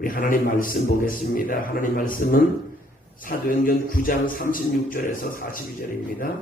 우리 하나님 말씀 보겠습니다. 하나님 말씀은 사도행전 9장 36절에서 42절입니다.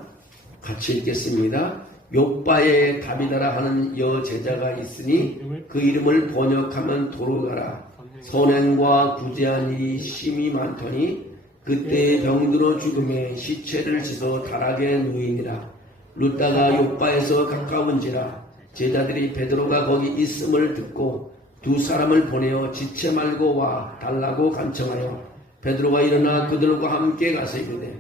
같이 읽겠습니다. 욥바에 다비다라 하는 여제자가 있으니 그 이름을 번역하면 도로가라. 선행과 구제한 일이 심히 많더니 그때 병들어 죽음에 시체를 지서 다락에 누이니라. 룻다가 욥바에서 가까운지라. 제자들이 베드로가 거기 있음을 듣고 두 사람을 보내어 지체 말고 와 달라고 간청하여 베드로가 일어나 그들과 함께 가서 이르되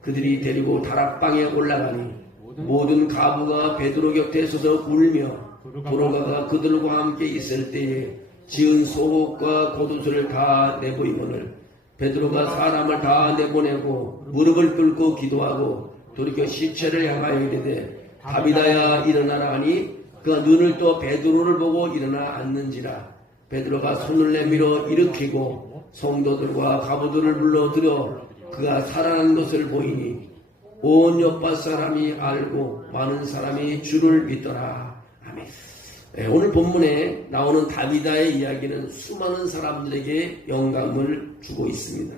그들이 데리고 다락방에 올라가니 모든 가부가 베드로 곁에 서서 울며 도로가가 그들과 함께 있을 때에 지은 소옥과 겉옷을 다 내보이거늘 베드로가 사람을 다 내보내고 무릎을 꿇고 기도하고 돌이켜 시체를 향하여 이르되 다비다야 일어나라 하니 그가 눈을 떠 베드로를 보고 일어나 앉는지라. 베드로가 손을 내밀어 일으키고 성도들과 가부들을 불러들여 그가 살아난 것을 보이니 온 옆밭 사람이 알고 많은 사람이 주를 믿더라. 아멘. 오늘 본문에 나오는 다비다의 이야기는 수많은 사람들에게 영감을 주고 있습니다.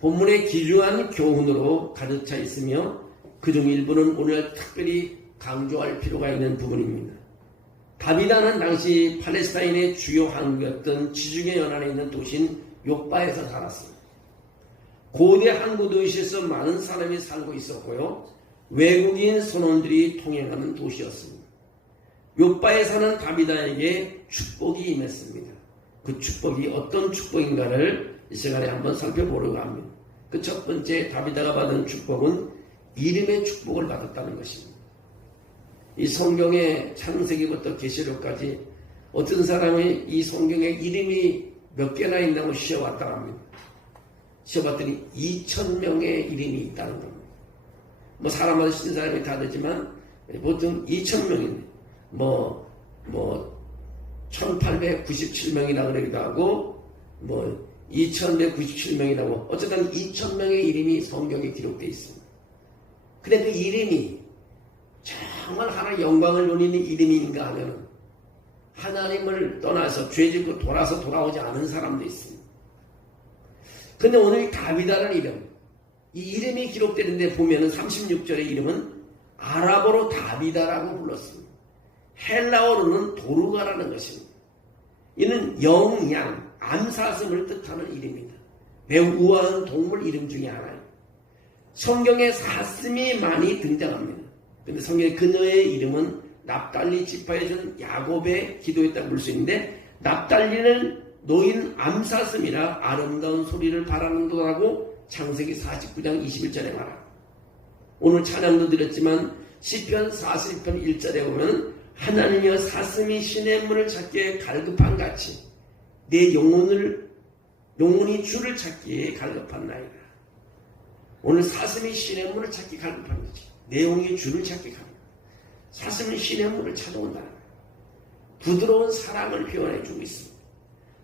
본문에 귀중한 교훈으로 가득 차 있으며 그중 일부는 오늘 특별히 강조할 필요가 있는 부분입니다. 다비다는 당시 팔레스타인의 주요 항구였던 지중해 연안에 있는 도시인 욥바에서 살았습니다. 고대 항구 도시에서 많은 사람이 살고 있었고요. 외국인 선원들이 통행하는 도시였습니다. 욥바에 사는 다비다에게 축복이 임했습니다. 그 축복이 어떤 축복인가를 이 시간에 한번 살펴보려고 합니다. 그 첫 번째 다비다가 받은 축복은 이름의 축복을 받았다는 것입니다. 이 성경의 창세기부터 계시록까지 어떤 사람이 이 성경에 이름이 몇 개나 있다고 쉬어왔다고 합니다. 쉬어봤더니 2,000명의 이름이 있다는 겁니다. 뭐 사람마다 신 사람이 다르지만 보통 2,000명인데 뭐 1897명이라고 그러기도 하고 뭐 2197명이라고 어쨌든 2,000명의 이름이 성경에 기록되어 있습니다. 근데 그 이름이 정말 하나의 영광을 누리는 이름인가 하면 하나님을 떠나서 죄짓고 돌아오지 않은 사람도 있습니다. 근데 오늘 다비다라는 이름, 이 이름이 기록되는데 보면은 36절의 이름은 아랍어로 다비다라고 불렀습니다. 헬라어로는 도르가라는 것입니다. 이는 영양, 암사슴을 뜻하는 이름입니다. 매우 우아한 동물 이름 중에 하나입니다. 성경에 사슴이 많이 등장합니다. 근데 성경에 그녀의 이름은 납달리 지파에 준 야곱의 기도했다고 볼 수 있는데 납달리는 노인 암사슴이라 아름다운 소리를 바라는도라고 창세기 49장 21절에 말합니다. 오늘 찬양도 드렸지만 시편 41편 1절에 보면 하나님이여 사슴이 시냇물을 찾기에 갈급한 같이 내 영혼이 주를 찾기에 갈급한나이다. 오늘 사슴이 시냇물을 찾기 갈급한 거지. 내 영혼이 주를 찾기 갈급한. 사슴은 시냇물을 찾아온다는 거예요. 부드러운 사랑을 표현해주고 있습니다.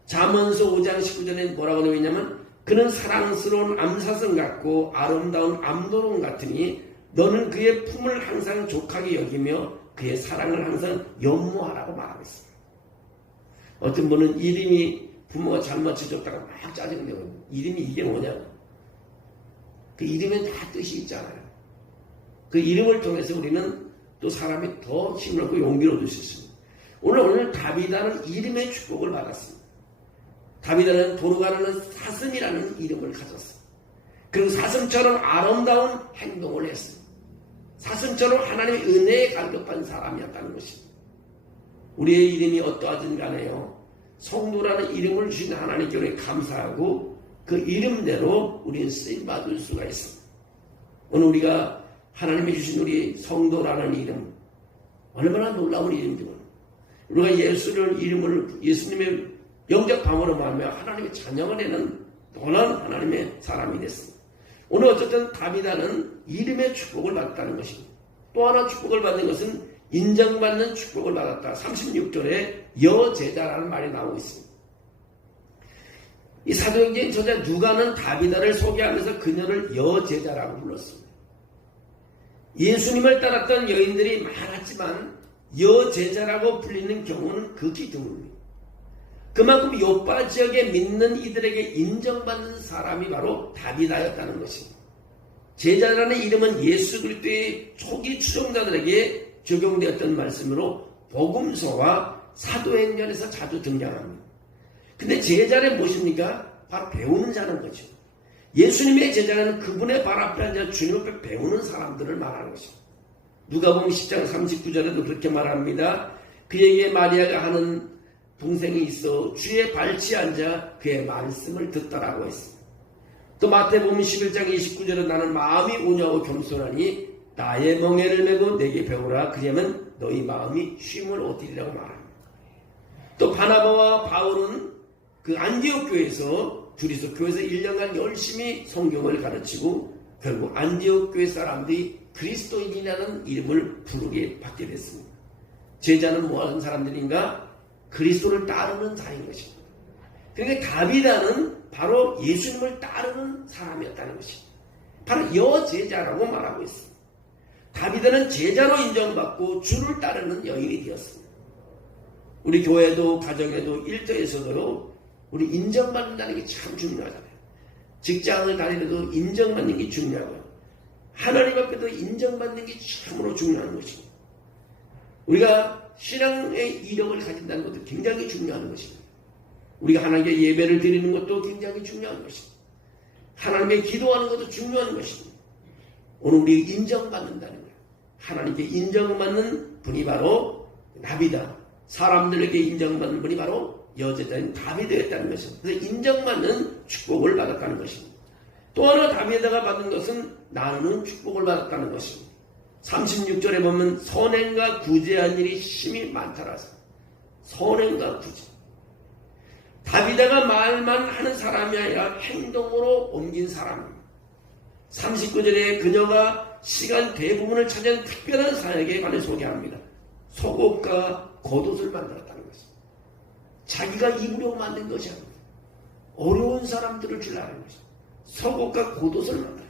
잠언서 5장 19절에 뭐라고 되어 있냐면 그는 사랑스러운 암사슴 같고 아름다운 암도롱 같으니 너는 그의 품을 항상 족하게 여기며 그의 사랑을 항상 연모하라고 말하고 있습니다. 어떤 분은 이름이 부모가 잘못 지어줬다가 막 짜증내고 이름이 이게 뭐냐고. 그 이름에 다 뜻이 있잖아요. 그 이름을 통해서 우리는 또 사람이 더 힘을 얻고 용기를 얻을 수 있습니다. 오늘 다비다는 이름의 축복을 받았습니다. 다비다는 도르가라는 사슴이라는 이름을 가졌습니다. 그리고 사슴처럼 아름다운 행동을 했습니다. 사슴처럼 하나님의 은혜에 갈급한 사람이었다는 것입니다. 우리의 이름이 어떠하든 간에요. 성도라는 이름을 주신 하나님께 우리 감사하고 그 이름대로 우리는 쓰임받을 수가 있습니다. 오늘 우리가 하나님이 주신 우리 성도라는 이름 얼마나 놀라운 이름이죠. 우리가 예수님의 영접함으로 말하며 하나님의 자녀가 되는 놀라운 하나님의 사람이 됐습니다. 오늘 어쨌든 다비다는 이름의 축복을 받았다는 것입니다. 또 하나 축복을 받는 것은 인정받는 축복을 받았다. 36절에 여제자라는 말이 나오고 있습니다. 이 사도행전 저자 누가는 다비다를 소개하면서 그녀를 여제자라고 불렀습니다. 예수님을 따랐던 여인들이 많았지만 여제자라고 불리는 경우는 극히 드뭅니다. 그만큼 요파 지역에 믿는 이들에게 인정받는 사람이 바로 다비다였다는 것입니다. 제자라는 이름은 예수 그리스도의 초기 추종자들에게 적용되었던 말씀으로 복음서와 사도행전에서 자주 등장합니다. 근데 제자는 무엇입니까? 바로 배우는 자는 거죠. 예수님의 제자는 그분의 발 앞에 앉아 주님 앞에 배우는 사람들을 말하는 것입니다. 누가복음 10장 39절에도 그렇게 말합니다. 그에게 마리아가 하는 동생이 있어 주의 발치에 앉아 그의 말씀을 듣더라고 했습니다. 또 마태복음 11장 29절에 나는 마음이 온유하고 겸손하니 나의 멍에를 메고 내게 배우라 그리하면 너희 마음이 쉼을 얻으리라고 말합니다. 또 바나바와 바울은 그 안디옥 교회에서 둘이서 교회에서 1년간 열심히 성경을 가르치고 결국 안디옥 교회 사람들이 그리스도인이라는 이름을 부르게 받게 됐습니다. 제자는 뭐하는 사람들인가? 그리스도를 따르는 자인 것입니다. 그러니까 다비다는 바로 예수님을 따르는 사람이었다는 것입니다. 바로 여제자라고 말하고 있습니다. 다비다는 제자로 인정받고 주를 따르는 여인이 되었습니다. 우리 교회도 가정에도 일터에서도 우리 인정받는다는 게 참 중요하잖아요. 직장을 다니면도 인정받는 게 중요하고요. 하나님 앞에도 인정받는 게 참으로 중요한 것입니다. 우리가 신앙의 이력을 가진다는 것도 굉장히 중요한 것입니다. 우리가 하나님께 예배를 드리는 것도 굉장히 중요한 것입니다. 하나님께 기도하는 것도 중요한 것입니다. 오늘 우리가 인정받는다는 거예요. 하나님께 인정받는 분이 바로 다비다. 사람들에게 인정받는 분이 바로 여제자인 다비다였다는 것입니다. 그래서 인정받는 축복을 받았다는 것입니다. 또 하나 다비다가 받은 것은 나누는 축복을 받았다는 것입니다. 36절에 보면 선행과 구제한 일이 심히 많더라서 선행과 구제. 다비다가 말만 하는 사람이 아니라 행동으로 옮긴 사람입니다. 39절에 그녀가 시간 대부분을 차지한 특별한 사역에 관해 소개합니다. 속옷과 겉옷을 만들었다는 것입니다. 자기가 입으려고 만든 것이 아닙니다. 어려운 사람들을 주려는 것입니다. 속옷과 겉옷을 만들었습니다.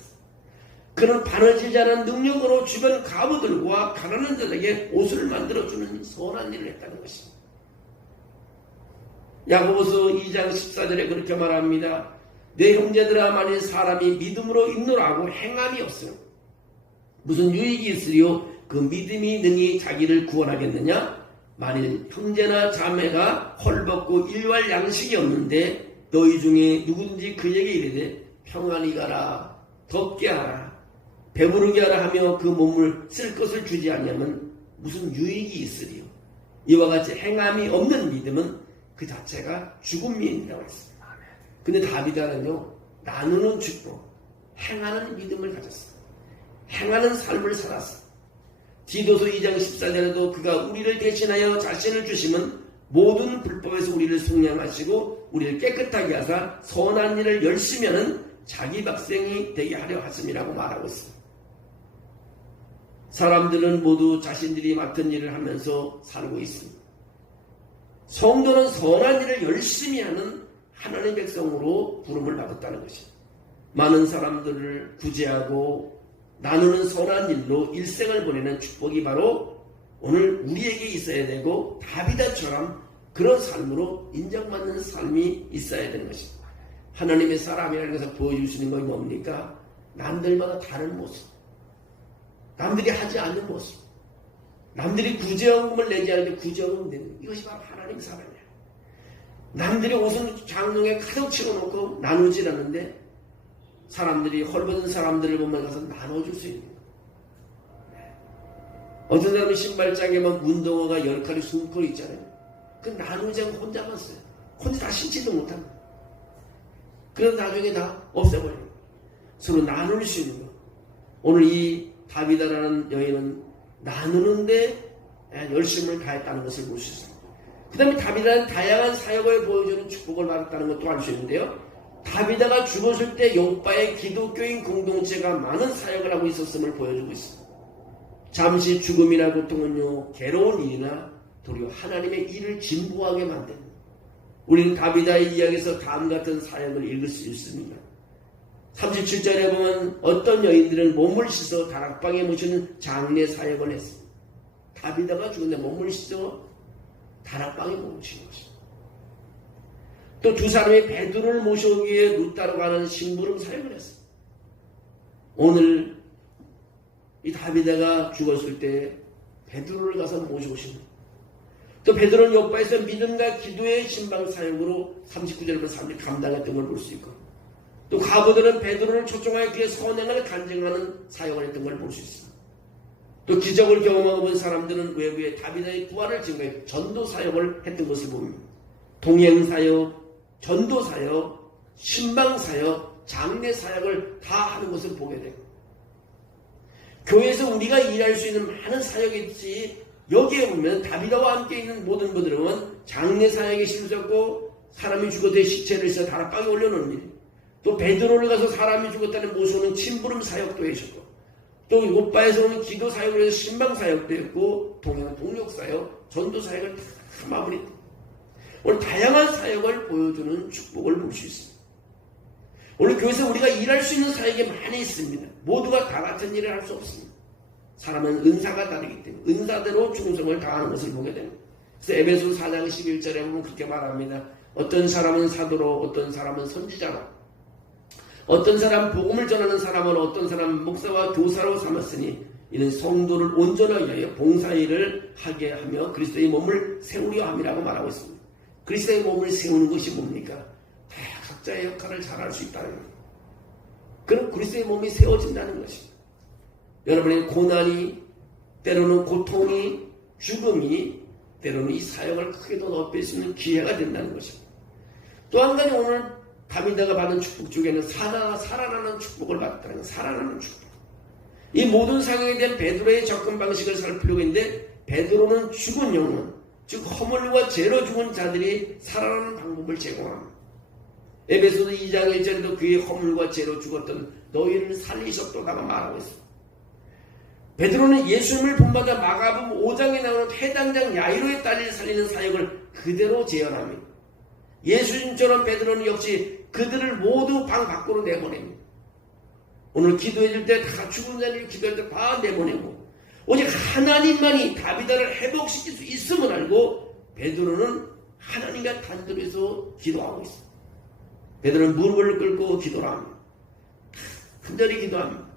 그는 바느지지 않은 능력으로 주변 가부들과 가난한 자들에게 옷을 만들어주는 선한 일을 했다는 것입니다. 야고보서 2장 14절에 그렇게 말합니다. 내 형제들아 만일 사람이 믿음으로 있노라고 행함이 없으면 무슨 유익이 있으리요? 그 믿음이 능히 자기를 구원하겠느냐? 만일 형제나 자매가 헐벗고 일할 양식이 없는데 너희 중에 누구든지 그에게 이르되 평안히 가라, 덥게 하라, 배부르게 하라 하며 그 몸을 쓸 것을 주지 않으면 무슨 유익이 있으리요? 이와 같이 행함이 없는 믿음은 그 자체가 죽음이라고 했습니다. 근데 다비다는요, 나누는 축복, 행하는 믿음을 가졌어요. 행하는 삶을 살았어요. 디도서 2장 14절에도 그가 우리를 대신하여 자신을 주시면 모든 불법에서 우리를 속량하시고 우리를 깨끗하게 하사 선한 일을 열심히 하는 자기 백성이 되게 하려 하심이라고 말하고 있습니다. 사람들은 모두 자신들이 맡은 일을 하면서 살고 있습니다. 성도는 선한 일을 열심히 하는 하나님의 백성으로 부름을 받았다는 것입니다. 많은 사람들을 구제하고 나누는 선한 일로 일생을 보내는 축복이 바로 오늘 우리에게 있어야 되고 다비다처럼 그런 삶으로 인정받는 삶이 있어야 되는 것입니다. 하나님의 사람이라는 것을 보여주시는 것이 뭡니까? 남들마다 다른 모습, 남들이 하지 않는 모습, 남들이 구제헌금을 내지 않는데 구제헌금 내는 이것이 바로 하나님 사람이에요. 남들이 옷을 장롱에 가득 채워놓고 나누질 않는데 사람들이 헐벗은 사람들을 보면 가서 나눠줄 수 있는 거예요. 어떤 사람은 신발장에만 운동화가 10칸이 20칸 있잖아요. 그 나누지 않고 혼자만 써요. 혼자 다 신지도 못합니다. 그래서 나중에 다 없애버려요. 서로 나눌 수 있는 거. 오늘 이 다비다라는 여인은 나누는데 열심을 다했다는 것을 볼 수 있습니다. 그 다음에 다비다는 다양한 사역을 보여주는 축복을 받았다는 것도 알 수 있는데요. 다비다가 죽었을 때 요바의 기독교인 공동체가 많은 사역을 하고 있었음을 보여주고 있습니다. 잠시 죽음이나 고통은요, 괴로운 일이나 도리어 하나님의 일을 진보하게 만듭니다. 우리는 다비다의 이야기에서 다음 같은 사역을 읽을 수 있습니다. 37절에 보면 어떤 여인들은 몸을 씻어 다락방에 모시는 장례 사역을 했습니다. 다비다가 죽은데 몸을 씻어 다락방에 모시는 것입니다. 또 두 사람이 베드로를 모셔오기 위해 루따로 가는 심부름 사역을 했어요. 오늘 이 다비다가 죽었을 때 베드로를 가서 모셔오신 거예요. 또 베드로는 요바에서 믿음과 기도의 신방 사역으로 39절부터 30절 감당했던 걸 볼 수 있고, 또 가부들은 베드로를 초청하여 그의 선행을 간증하는 사역을 했던 걸 볼 수 있습니다. 또 기적을 경험하고 본 사람들은 외부에 다비다의 부활을 증거해 전도 사역을 했던 것을 봅니다. 동행 사역, 전도 사역, 신방 사역, 장례 사역을 다 하는 것을 보게 됩니다. 교회에서 우리가 일할 수 있는 많은 사역이 있지, 여기에 보면 다비다와 함께 있는 모든 분들은 장례 사역에 힘썼고, 사람이 죽었을 때 시체를 해서 다락방에 올려놓는 일, 또 베드로를 가서 사람이 죽었다는 모셔오는 침부름 사역도 하셨고, 또 요바에서 오는 기도 사역을 해서 신방 사역도 했고, 동력 사역, 전도 사역을 다 마무리했다. 오늘 다양한 사역을 보여주는 축복을 볼 수 있습니다. 오늘 교회에서 우리가 일할 수 있는 사역이 많이 있습니다. 모두가 다 같은 일을 할 수 없습니다. 사람은 은사가 다르기 때문에 은사대로 충성을 다하는 것을 보게 됩니다. 그래서 에베소 4장 11절에 보면 그렇게 말합니다. 어떤 사람은 사도로, 어떤 사람은 선지자로, 어떤 사람 복음을 전하는 사람은 어떤 사람 목사와 교사로 삼았으니 이는 성도를 온전하게 하여 봉사일을 하게 하며 그리스도의 몸을 세우려 함이라고 말하고 있습니다. 그리스도의 몸을 세우는 것이 뭡니까? 다 각자의 역할을 잘할 수 있다는 겁니다. 그럼 그리스도의 몸이 세워진다는 것입니다. 여러분의 고난이, 때로는 고통이, 죽음이, 때로는 이 사역을 크게 더 넓힐 수 있는 기회가 된다는 것입니다. 또 한 가지 오늘 다비다가 받은 축복 중에는 살아나는 축복을 받았다는 거예요. 살아나는 축복. 이 모든 상황에 대한 베드로의 접근 방식을 살피려고 했는데, 베드로는 죽은 영혼, 즉 허물과 죄로 죽은 자들이 살아나는 방법을 제공합니다. 에베소서 2장 1절에도 그의 허물과 죄로 죽었던 너희를 살리셨도다가 말하고 있습니다. 베드로는 예수님을 본받아 마가복음 5장에 나오는 해당장 야이로의 딸을 살리는 사역을 그대로 재현합니다. 예수님처럼 베드로는 역시 그들을 모두 방 밖으로 내보냅니다. 오늘 기도해 줄 때 다 죽은 자를 기도할 때 다 내보내고, 오직 하나님만이 다비다를 회복시킬 수 있음을 알고 베드로는 하나님과 단둘이서 기도하고 있습니다. 베드로는 무릎을 꿇고 기도를 합니다. 간절히 기도합니다.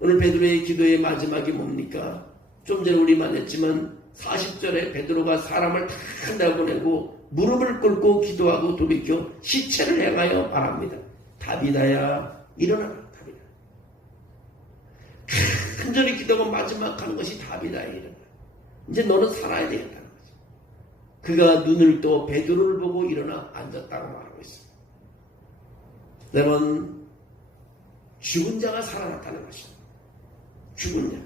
오늘 베드로의 기도의 마지막이 뭡니까? 좀 전에 우리 만났지만 40절에 베드로가 사람을 다 내보내고 무릎을 꿇고 기도하고 돌이켜 시체를 향하여 말합니다. 다비다야 일어나라. 다비다. 간절히 기도하고 마지막 하는 것이 다비다야 일어나라. 이제 너는 살아야 되겠다는 거죠. 그가 눈을 떠 베드로를 보고 일어나 앉았다고 말하고 있습니다. 여러분, 죽은 자가 살아났다는 것입니다. 죽은 자.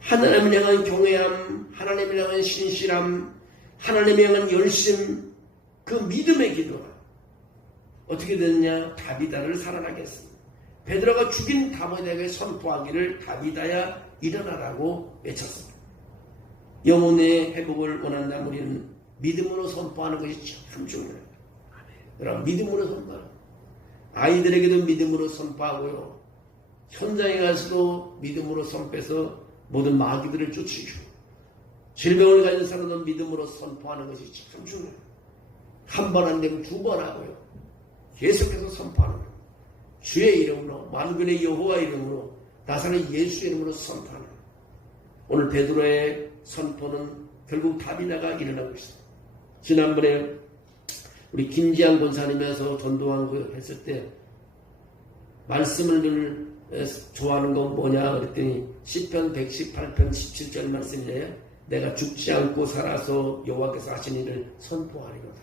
하나님을 향한 경외함, 하나님을 향한 신실함, 하나님을 향한 열심, 그 믿음의 기도가 어떻게 됐느냐? 다비다를 살아나게 했습니다. 베드로가 죽인 다비다에게 선포하기를 다비다야 일어나라고 외쳤습니다. 영혼의 회복을 원한다면 우리는 믿음으로 선포하는 것이 참 중요해요. 여러분, 믿음으로 선포하는, 아이들에게도 믿음으로 선포하고요, 현장에 가서도 믿음으로 선포해서 모든 마귀들을 쫓으시고, 질병을 가진 사람은 믿음으로 선포하는 것이 참 중요해요. 한 번 안 되면 두 번 하고요, 계속해서 선포하는 거예요. 주의 이름으로, 만군의 여호와 이름으로, 나사렛 예수 이름으로 선포하는 거예요. 오늘 베드로의 선포는 결국 다비다가 일어나고 있습니다. 지난번에 우리 김지한 권사님에서 전도하고 했을 때 말씀을 늘 좋아하는 건 뭐냐 그랬더니 시편 118편 17절 말씀이에요. 내가 죽지 않고 살아서 여호와께서 하신 일을 선포하리로다.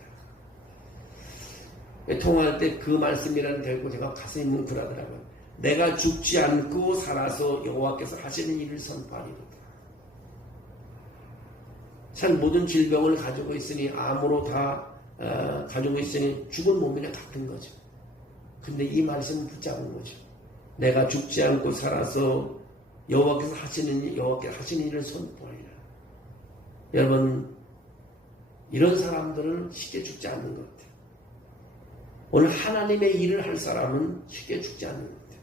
통화할 때 그 말씀이라는 대고 제가 가슴이 뭉클하더라고요. 내가 죽지 않고 살아서 여호와께서 하시는 일을 선포하리로다. 참 모든 질병을 가지고 있으니, 암으로 다 가지고 있으니 죽은 몸이나 같은 거죠. 근데 이 말씀은 붙잡은 거죠. 내가 죽지 않고 살아서 여호와께서 하시는 일을 선포하리라. 여러분, 이런 사람들은 쉽게 죽지 않는 것 같아요. 오늘 하나님의 일을 할 사람은 쉽게 죽지 않는 것 같아요.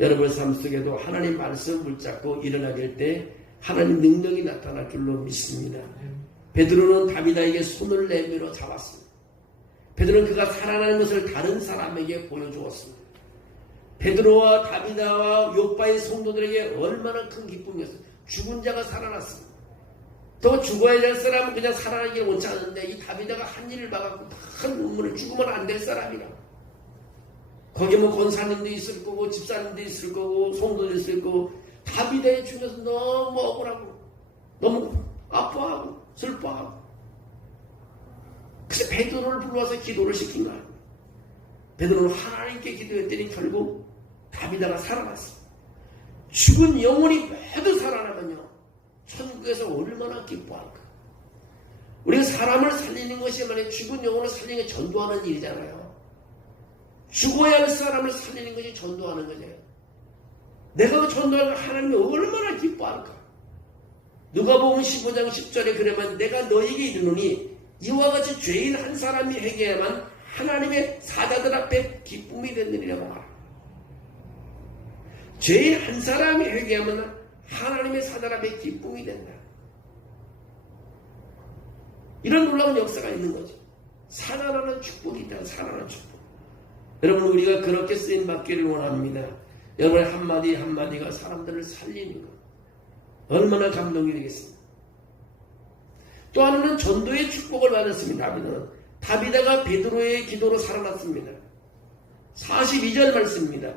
여러분의 삶 속에도 하나님 말씀을 붙잡고 일어나게 할 때 하나님 능력이 나타날 줄로 믿습니다. 베드로는 다비다에게 손을 내밀어 잡았습니다. 베드로는 그가 살아나는 것을 다른 사람에게 보여주었습니다. 베드로와 다비다와 욥바의 성도들에게 얼마나 큰 기쁨이었어요. 죽은 자가 살아났습니다. 더 죽어야 될 사람은 그냥 살아나기 원치 않는데 이 다비다가 한 일을 봐갖고 큰 눈물을 죽으면 안 될 사람이라. 거기 뭐 권사님도 있을 거고 집사님도 있을 거고 성도도 있을 거고 다비다의 죽음에서 너무 억울하고 너무 아파하고 슬퍼하고 그래서 베드로를 불러서 기도를 시킨 거예요. 베드로는 하나님께 기도했더니 결국 다비다가 살아났어요. 죽은 영혼이 모두 살아나면요 천국에서 얼마나 기뻐할까. 우리가 사람을 살리는 것이 만약 죽은 영혼을 살리는 게 전도하는 일이잖아요. 죽어야 할 사람을 살리는 것이 전도하는 거죠. 내가 전도하는 하나님이 얼마나 기뻐할까. 누가복음 15장 10절에 그러면 내가 너에게 이르노니 이와 같이 죄인 한 사람이 회개해야만 하나님의 사자들 앞에 기쁨이 되느니라고 말합니다. 죄인 한 사람이 회개하면 하나님의 사자들 앞에 기쁨이 된다. 이런 놀라운 역사가 있는 거죠. 살아나는 축복이 있다. 살아나는 축복. 여러분 우리가 그렇게 쓰임받기를 원합니다. 여러분의 한마디 한마디가 사람들을 살리는 것. 얼마나 감동이 되겠습니까? 또 하나는 전도의 축복을 받았습니다. 다비다가 베드로의 기도로 살아났습니다. 42절 말씀입니다.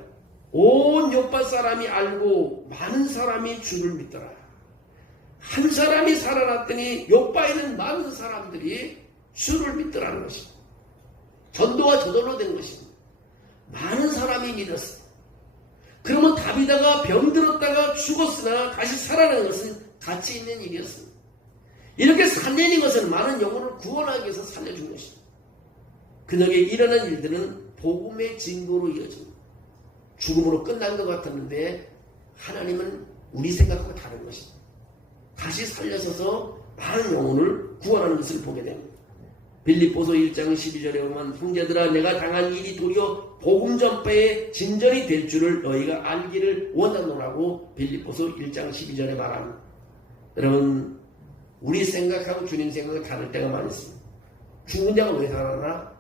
온 욥바 사람이 알고 많은 사람이 주를 믿더라. 한 사람이 살아났더니 욥바에 있는 많은 사람들이 주를 믿더라는 것입니다. 전도가 저절로 된 것입니다. 많은 사람이 믿었어요. 그러면 다비다가 병들었다가 죽었으나 다시 살아나는 것은 가치 있는 일이었습니다. 이렇게 살리는 것은 많은 영혼을 구원하기 위해서 살려준 것입니다. 그녀에게 일어난 일들은 복음의 증거로 이어집니다. 죽음으로 끝난 것 같았는데 하나님은 우리 생각과 다른 것입니다. 다시 살려서서 많은 영혼을 구원하는 것을 보게 됩니다. 빌립보서 1장 12절에 보면 형제들아 내가 당한 일이 도리어 복음 전파의 진전이 될 줄을 너희가 알기를 원하노라고 빌립보서 1장 12절에 말합니다. 여러분 우리 생각하고 주님 생각이 다를 때가 많이 있습니다. 죽은 자가 왜 살아나?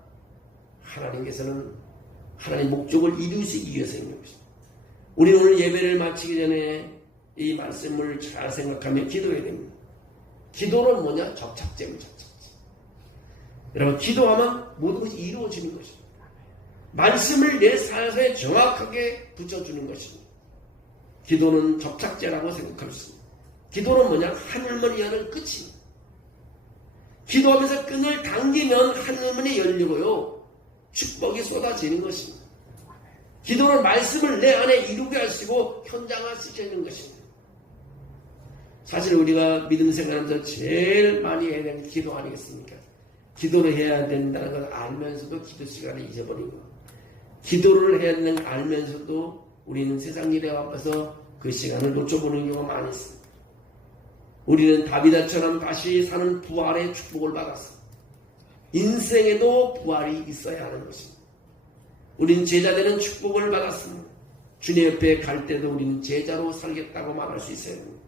하나님께서는 하나님의 목적을 이루시기 위해서 있는 것입니다. 우리는 오늘 예배를 마치기 전에 이 말씀을 잘 생각하며 기도해야 됩니다. 기도는 뭐냐? 접착제입니다. 접착제. 여러분 기도하면 모든 것이 이루어지는 것입니다. 말씀을 내 삶에 정확하게 붙여주는 것입니다. 기도는 접착제라고 생각할 수 있습니다. 기도는 뭐냐? 하늘문이 여는 끝입니다. 기도하면서 끈을 당기면 하늘문이 열리고요. 축복이 쏟아지는 것입니다. 기도는 말씀을 내 안에 이루게 하시고 현장화시키는 것입니다. 사실 우리가 믿음 생활하면서 제일 많이 해야 되는 기도 아니겠습니까? 기도를 해야 된다는 걸 알면서도 기도 시간을 잊어버리고 기도를 해야 되는 걸 알면서도 우리는 세상 일에 바빠서 그 시간을 놓쳐보는 경우가 많이 있습니다. 우리는 다비다처럼 다시 사는 부활의 축복을 받았습니다. 인생에도 부활이 있어야 하는 것입니다. 우리는 제자되는 축복을 받았습니다. 주님 옆에 갈 때도 우리는 제자로 살겠다고 말할 수 있어야 합니다.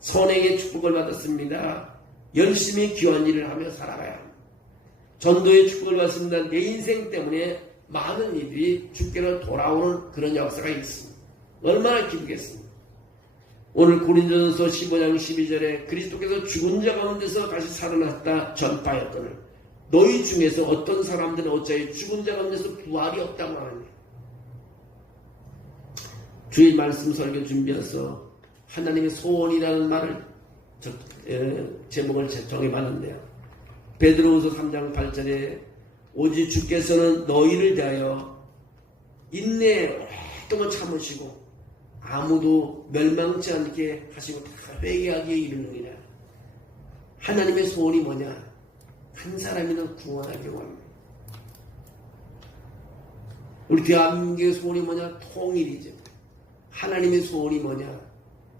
선행의 축복을 받았습니다. 열심히 귀한 일을 하며 살아가야 합니다. 전도의 축복을 받습니다. 내 인생 때문에 많은 이들이 주께로 돌아오는 그런 역사가 있습니다. 얼마나 기쁘겠습니까? 오늘 고린도전서 15장 12절에 그리스도께서 죽은 자 가운데서 다시 살아났다 전파였거늘 너희 중에서 어떤 사람들은 어찌하여 죽은 자 가운데서 부활이 없다고 하느냐. 주의 말씀 설교 준비해서 하나님의 소원이라는 말을 제목을 정해봤는데요. 베드로후서 3장 8절에 오직 주께서는 너희를 대하여 인내에 오랫동안 참으시고 아무도 멸망치 않게 하시고 다 회개하기에 이르느니라. 하나님의 소원이 뭐냐? 한 사람이나 구원하기 원합니다. 우리 대한민국의 소원이 뭐냐? 통일이죠. 하나님의 소원이 뭐냐?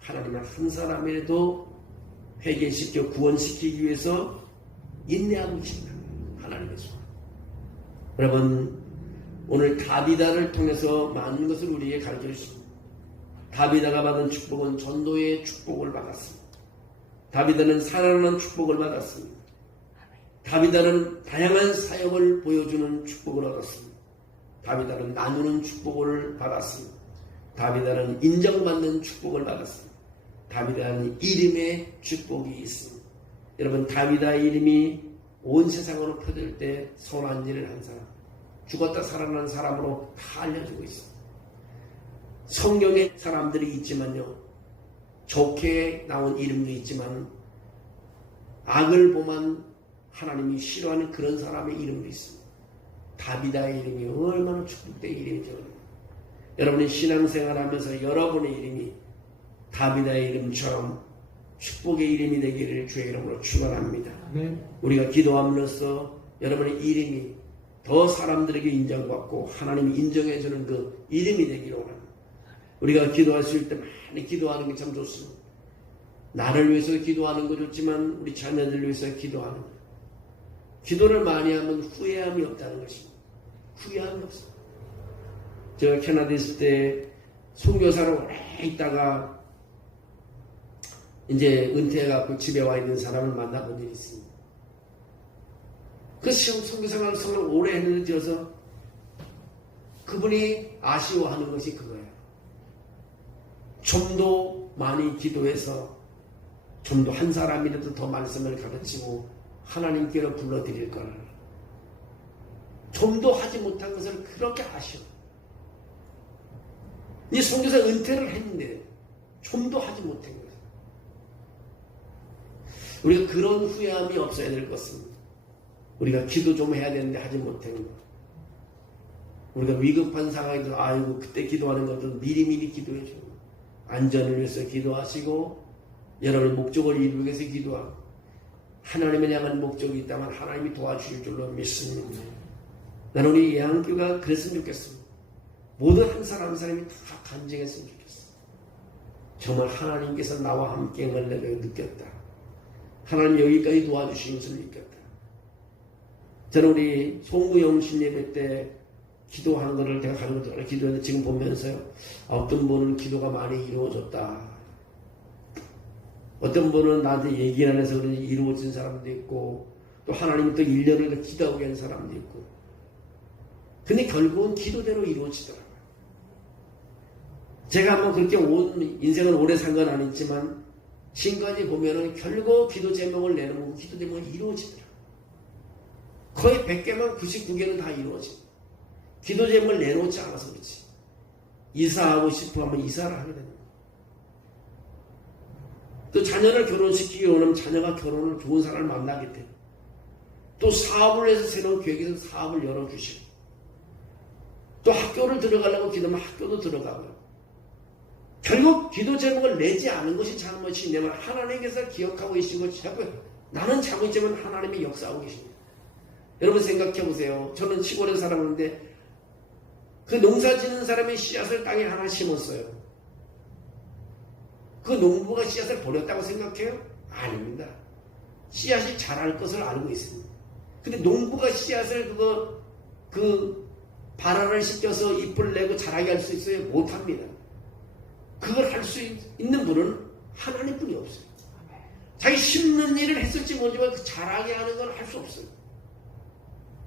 하나님은 한 사람이라도 회개시켜 구원시키기 위해서 인내하고 계십니다. 하나님의 소원. 여러분 오늘 다비다를 통해서 많은 것을 우리에게 가르쳐 주십니다. 다비다가 받은 축복은 전도의 축복을 받았습니다. 다비다는 살아나는 축복을 받았습니다. 다비다는 다양한 사역을 보여주는 축복을 얻었습니다. 다비다는 나누는 축복을 받았습니다. 다비다는 인정받는 축복을 받았습니다. 다비다는 이름의 축복이 있습니다. 여러분, 다비다의 이름이 온 세상으로 퍼질 때 선한 일을 한 사람, 죽었다 살아난 사람으로 다 알려지고 있습니다. 성경에 사람들이 있지만요, 좋게 나온 이름도 있지만 악을 범한 하나님이 싫어하는 그런 사람의 이름도 있습니다. 다비다의 이름이 얼마나 축복된 이름이죠. 여러분이 신앙생활하면서 여러분의 이름이 다비다의 이름처럼 축복의 이름이 되기를 주의 이름으로 축원합니다. 우리가 기도함으로써 여러분의 이름이 더 사람들에게 인정받고 하나님이 인정해주는 그 이름이 되기를 원합니다. 우리가 기도하실 때 많이 기도하는 게 참 좋습니다. 나를 위해서 기도하는 거 좋지만 우리 자녀들 위해서 기도하는 거. 기도를 많이 하면 후회함이 없다는 것입니다. 후회함이 없어요. 제가 캐나다에 있을 때 선교사로 오래 있다가 이제 은퇴해갖고 집에 와 있는 사람을 만나본 적이 있습니다. 그 선교생활을 정말 오래 했는데 지어서 그분이 아쉬워하는 것이 그거예요. 좀 더 많이 기도해서 좀 더 한 사람이라도 더 말씀을 가르치고 하나님께로 불러드릴 걸. 좀 더 하지 못한 것을 그렇게 아쉬워. 이 선교사 은퇴를 했는데 좀 더 하지 못한 거예요. 우리가 그런 후회함이 없어야 될 것입니다. 우리가 기도 좀 해야 되는데 하지 못한 것. 우리가 위급한 상황에서 아이고 그때 기도하는 것도 미리미리 기도해 주고 안전을 위해서 기도하시고 여러분의 목적을 이루기 위해서 기도하고 하나님을 향한 목적이 있다면 하나님이 도와주실 줄로 믿습니다. 나는 우리 예한교가 그랬으면 좋겠습니다. 모든 한 사람 한 사람이 다 간증했으면 좋겠어요. 정말 하나님께서 나와 함께 한 걸 내가 느꼈다. 하나님 여기까지 도와주신 것을 느꼈다. 저는 우리 송무영신 예배 때 기도한 거를 제가 가는 것을 기도했는데 지금 보면서요. 어떤 분은 기도가 많이 이루어졌다. 어떤 분은 나한테 얘기 안 해서 그런지 이루어진 사람도 있고 또 하나님이 또 1년을 더 기도하게 한 사람도 있고 근데 결국은 기도대로 이루어지더라고요. 제가 한번 그렇게 인생을 오래 산 건 아니지만 지금까지 보면은 결국 기도 제목을 내놓으면 기도 제목이 이루어지더라고요. 거의 100개만 99개는 다 이루어집니다. 기도 제목을 내놓지 않아서 그렇지. 이사하고 싶어 하면 이사를 하게 됩니다. 또 자녀를 결혼시키기 원하면 자녀가 결혼을 좋은 사람을 만나게 돼요. 또 사업을 해서 새로운 계획에서 사업을 열어주시고 또 학교를 들어가려고 기도하면 학교도 들어가고요. 결국 기도 제목을 내지 않은 것이 잘못이 내면 하나님께서 기억하고 계신 것이 자꾸 나는 잘못이지만 하나님이 역사하고 계십니다. 여러분 생각해 보세요. 저는 시골에 살았는데 그 농사 짓는 사람이 씨앗을 땅에 하나 심었어요. 그 농부가 씨앗을 버렸다고 생각해요? 아닙니다. 씨앗이 자랄 것을 알고 있습니다. 근데 농부가 씨앗을 그 발화를 시켜서 잎을 내고 자라게 할 수 있어요? 못합니다. 그걸 할 수 있는 분은 하나님뿐이 없어요. 자기 심는 일을 했을지 모르지만 그 자라게 하는 건 할 수 없어요.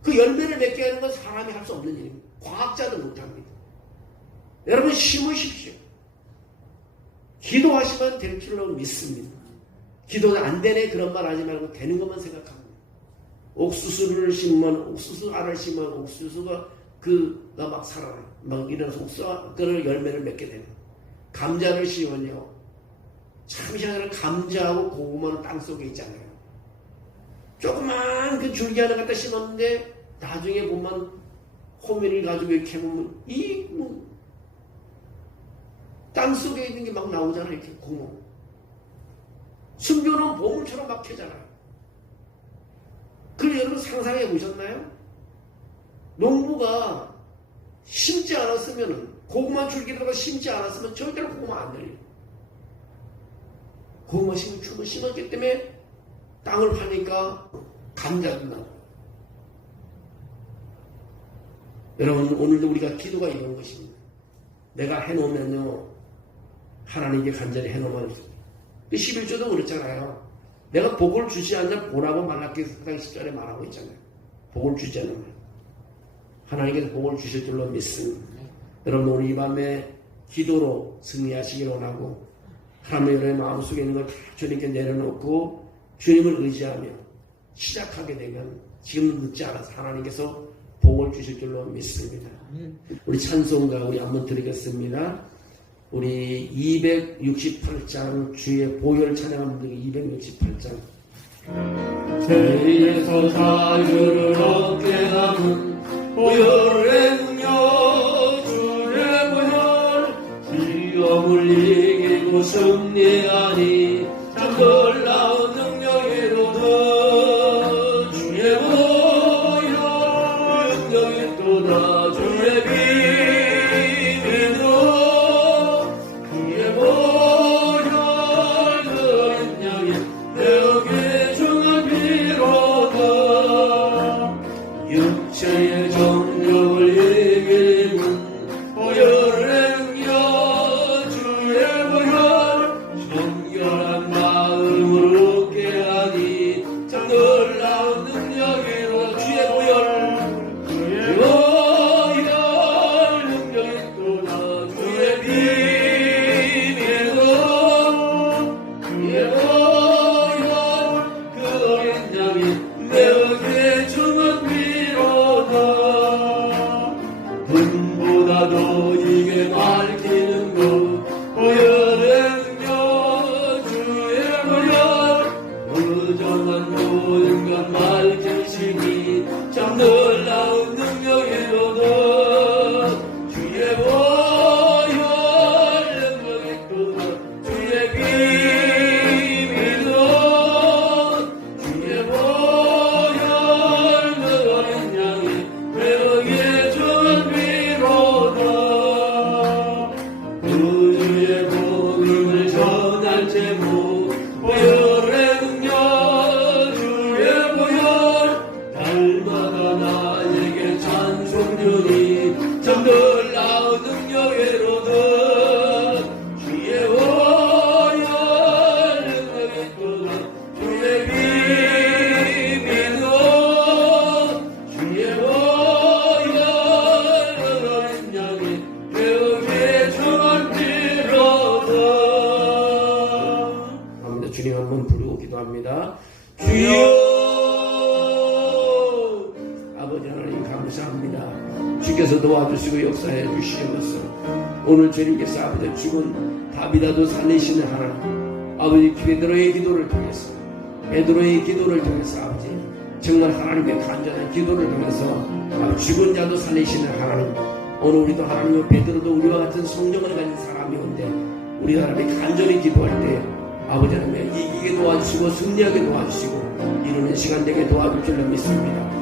그 열매를 맺게 하는 건 사람이 할 수 없는 일입니다. 과학자도 못합니다. 여러분 심으십시오. 기도하시면 될 줄로 믿습니다. 기도가 안 되네 그런 말 하지 말고 되는 것만 생각합니다. 옥수수를 심으면 옥수수 알을 심으면 옥수수가 막 살아나요. 막 이래서 옥수수가 열매를 맺게 되는. 감자를 심으면요. 참 희한하게 감자하고 고구마는 땅속에 있잖아요. 조그만 그 줄기 하나 갖다 심었는데 나중에 보면 호미를 가지고 이렇게 보면 땅속에 있는 게 막 나오잖아요. 이렇게 구멍. 숨겨놓은 보물처럼 막 켜잖아요. 그걸 여러분 상상해 보셨나요? 농부가 심지 않았으면 고구마 줄기다가 심지 않았으면 절대로 고구마 안 들려요. 고구마 심었기 때문에 땅을 파니까 감자도 나고. 여러분 오늘도 우리가 기도가 이런 것입니다. 내가 해놓으면요 하나님께 간절히 해놓으면 11조도 그렇잖아요. 내가 복을 주지 않냐 보라고 말라기 4장 10절에 말하고 있잖아요. 복을 주지 않는 말. 하나님께서 복을 주실 줄로 믿습니다. 여러분 오늘 이 밤에 기도로 승리하시길 원하고 하나님의 여러분의 마음속에 있는 걸 다 주님께 내려놓고 주님을 의지하며 시작하게 되면 지금 늦지 않아서 하나님께서 복을 주실 줄로 믿습니다. 우리 찬송가 우리 한번 드리겠습니다. 우리 268장 주의 보혈 찬양합니다. 268장 죄에서 자유를 얻게 하는 보혈의 능력 주의 보혈 시험을 이기고 승리하니 참 놀라운 능력이로다 주의 보혈 능력이 또다 주의 비밀로 주의 보혈 그 능력이 내게 육체의 정욕을 이기는 보혈의 능력 주의 보혈 정결한 마음을 얻게 하니 참 놀라운 능력이로 주의 보혈 능력이 또다 주의 비밀로 주의 보혈 그 어린 양이 내게 주는 눈보다도 이게 밝히는 것 보혈의 능력 주의 보혈 의존한 모든 것 밝히시니 참 놀라운 능력이로다 주의 보혈 능력이 또다 주의 비밀로 주의 보혈 그 어린 양이 내게 주의 복음을 전할 제목 보혈의 능력 주의 보혈 날마다 나에게 찬송 주니 참 놀라운 능력이로다 주의 보혈 능력이 또다 주의 비밀로 주의 보혈 어린 양이 주님 한번 부르고 기도합니다. 주여 아버지 하나님 감사합니다. 주께서 도와주시고 역사해 주시옵소서. 오늘 주님께서 아버지 죽은 다비다도 살리시는 하나님 아버지 베드로의 기도를 통해서 아버지 정말 하나님의 간절한 기도를 통해서 죽은 자도 살리시는 하나님 오늘 우리도 하나님의 베드로도 우리와 같은 성령을 가진 사람이온데 우리 하나님이 간절히 기도할 때 아버지 하나님 이기게 도와주시고 승리하게 도와주시고 이루는 시간 되게 도와줄 줄로 믿습니다.